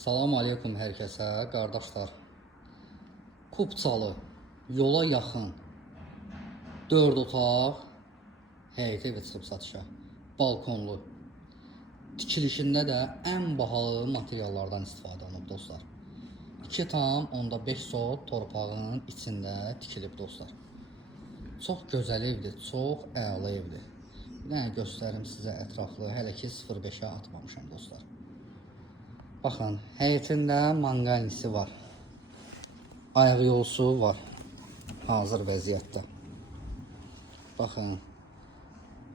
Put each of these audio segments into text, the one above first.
Salam aleykum hər kəsə, qardaşlar. Kupçalı, yola yaxın 4 otaq, həyət evi çıxıb satışa, balkonlu. Tikilişində də ən bahalı materiallardan istifadə olunub dostlar. 2,5 sot torpağın içində tikilib dostlar. Çox gözəl evdir, çox əla evdir. Bir dənə göstərim sizə ətraflı, hələ ki 0,5-ə atmamışam dostlar. Baxın, həyətində manqalnisi var. Ayaq yolusu var. Hazır vəziyyətdə. Baxın.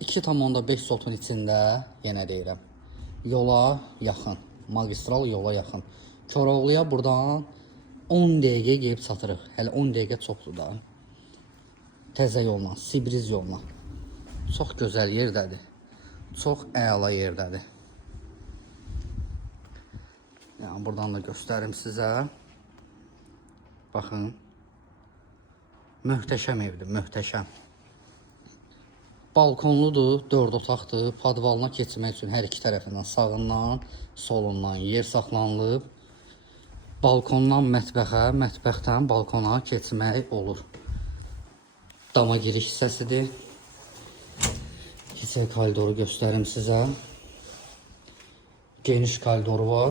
2,5 sotun içində, yenə deyirəm, yola yaxın. Magistral yola yaxın. Koroğluya buradan 10 dəqiqə gəlib çatırıq. Hələ 10 dəqiqə çoxdur da. Təzə yolla, Sibriz yolla. Çox gözəl yerdədir. Çox əla yerdədir. Yəni buradan da göstərim sizə. Baxın. Möhtəşəm evdir, möhtəşəm. Balkonludur, 4 otaqdır. Podvalına keçmək üçün hər iki tərəfindən, sağından, solundan yer saxlanılıb. Balkondan mətbəxə, mətbəxdən balkona keçmək olur. Dama giriş hissəsidir. Keçək koridoru göstərim sizə. Geniş koridoru var.